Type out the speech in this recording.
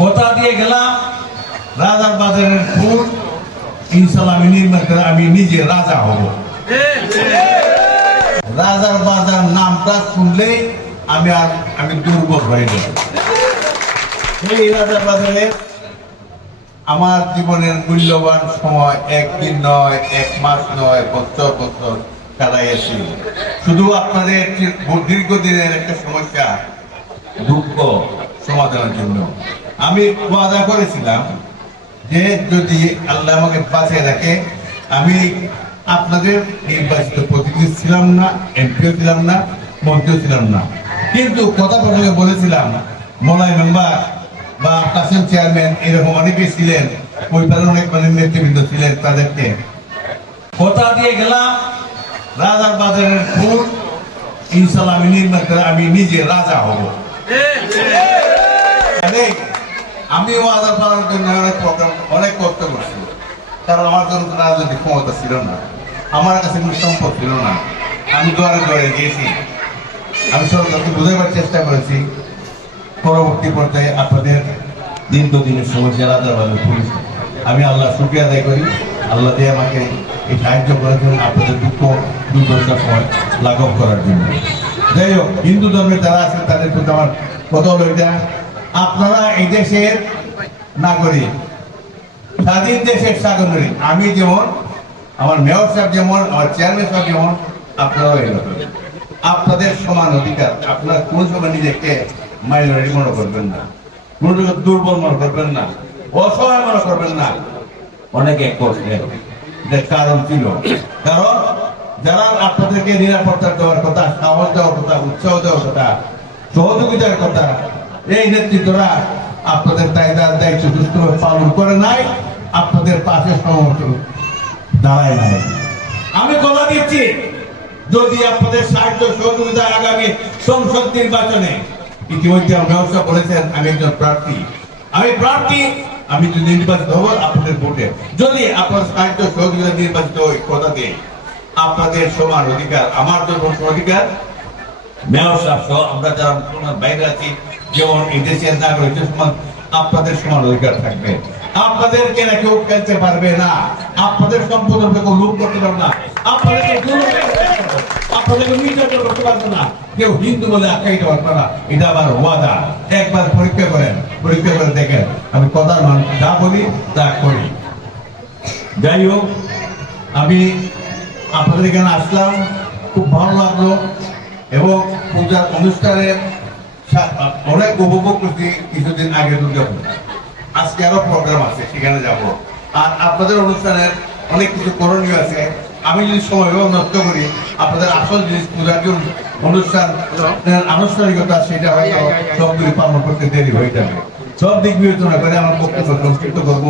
কথা দিয়ে গেলাম, রাজার বাজারের ফুল ইনশাল্লাহ আমি নির্মাণ করে আমি নিজে রাজা হব। রাজার বাজার নামটা শুনলেই আমি আর, আমি দুর্বল হয়ে যাব এই রাজার বাজারে আমার জীবনের মূল্যবান সময় একদিন নয়, এক মাস নয়, বছর বছর কাটাইয়াছি শুধু আপনাদের দীর্ঘদিনের একটা সমস্যা, দুঃখ সমাধানের জন্য। আমি ওয়াদা করেছিলাম যে যদি আল্লাহ আমাকে বাঁচিয়ে রাখে আমি আপনাদের নির্বাচিত প্রতিনিধি ছিলাম না এমপিও ছিলাম না মন্ত্রীও ছিলাম না। কিন্তু কথা প্রসঙ্গে বলেছিলাম মলয় মেম্বার বা কাসেম চেয়ারম্যান এরকম অনেকে ছিলেন ওই অনেক মানে নেতৃবৃন্দ ছিলেন তাদেরকে। কথা দিয়ে গেলাম রাজার বাজারের ফুল ইনশাল্লাহ আমি নির্মাণ করে আমি নিজে রাজা হব। আমি ওয়াদা করার জন্য অনেক প্রোগ্রাম অনেক কষ্ট করছি কারণ আমার জন্য রাজনৈতিক ক্ষমতা ছিল না। আমার কাছে কোনো সম্পদ ছিল না। আমি দুয়ারে দুয়ারে গিয়েছি। আমি সরকারকে বোঝাবার চেষ্টা করেছি। পরবর্তী পর্যায়ে আপনাদের দীর্ঘদিনের সমস্যা রাজারবাজার পুলিশ। আমি আল্লাহ শুক্রিয়া আদায় করি। আল্লাহ দিয়ে আমাকে এই সাহায্য করার জন্য আপনাদের দুঃখ দুর্দশার সময় লাঘব করার জন্য। যাই হোক, হিন্দু ধর্মে যারা আছেন তাদের প্রতি আমার কথা হলো এটা। আপনারা এই দেশের নাগরিক, স্বাধীন দেশের নাগরিক আমি যেমন, আমার মেয়র সাহেব যেমন, আমার চেয়ারম্যান সাহেব যেমন, আপনারাও এরকম আপনাদের সমান অধিকার, আপনারা কোন সময় নিজেকে মাইনরিটি মনে করবেন না। কোন দুর্বল মনে করবেন না। অসহায় মনে করবেন না। অনেকে করছেন যে কারণ ছিল। কারণ যারা আপনাদেরকে নিরাপত্তা দেওয়ার কথা, সাহস দেওয়ার কথা, উৎসাহ দেওয়ার কথা, সহযোগিতার কথা এই নেতৃত্বরা আপনাদের দায়িত্ব দায়িত্ব সুস্থভাবে পালন করে নাই, আপনাদের পাশে সমর্থ দাঁড়ায় নাই। আমি কথা দিচ্ছি, যদি আপনাদের সাহায্য সহযোগিতা আগামী সংসদ নির্বাচনে ইতিমধ্যে আমার ব্যবসা বলেছেন আমি একজন প্রার্থী। আমি প্রার্থী, আমি যদি নির্বাচিত হব, আপনাদের ভোটে। যদি আপনার সাহায্য সহযোগিতা নির্বাচিত হই কথা দিয়ে আপনাদের সমান অধিকার, আমার যখন অধিকার, মেয়র সাহেব আমরা যারা বাইরে আছি যেমন দেশের নাগরিক সমান আপনাদের সমান অধিকার থাকবে। আপনাদেরকে না কেউ ফেলতে পারবে না। আপনাদের সম্পদ কেউ করতে পারবে না। আপনাদেরকে আপনাদেরকে নির্যাতন করতে পারবে না। কেউ হিন্দু বলে আখ্যায়িত পারবে না। এটা আবার ওয়াদা। একবার পরীক্ষা করেন। পরীক্ষা করে দেখেন। আমি কথার মান যা বলি, তা করি। যাই হোক, আমি আপনাদের এখানে আসলাম। খুব ভালো লাগল। এবং পূজার অনুষ্ঠানে অনেক উপভোগ করছি কিছুদিন আগে দুর্গা পূজা আজকে আরও প্রোগ্রাম আছে সেখানে যাব। আর আপনাদের অনুষ্ঠানের অনেক কিছু করণীয় আছে। আমি যদি সময় নষ্ট করি আপনাদের আসল জিনিস পূজার যে অনুষ্ঠান আনুষ্ঠানিকতা সেটা হয়তো সবগুলি পালন করতে দেরি হয়ে যাবে। সব দিক বিবেচনা করে আমার পক্ষে সংস্কৃত করব।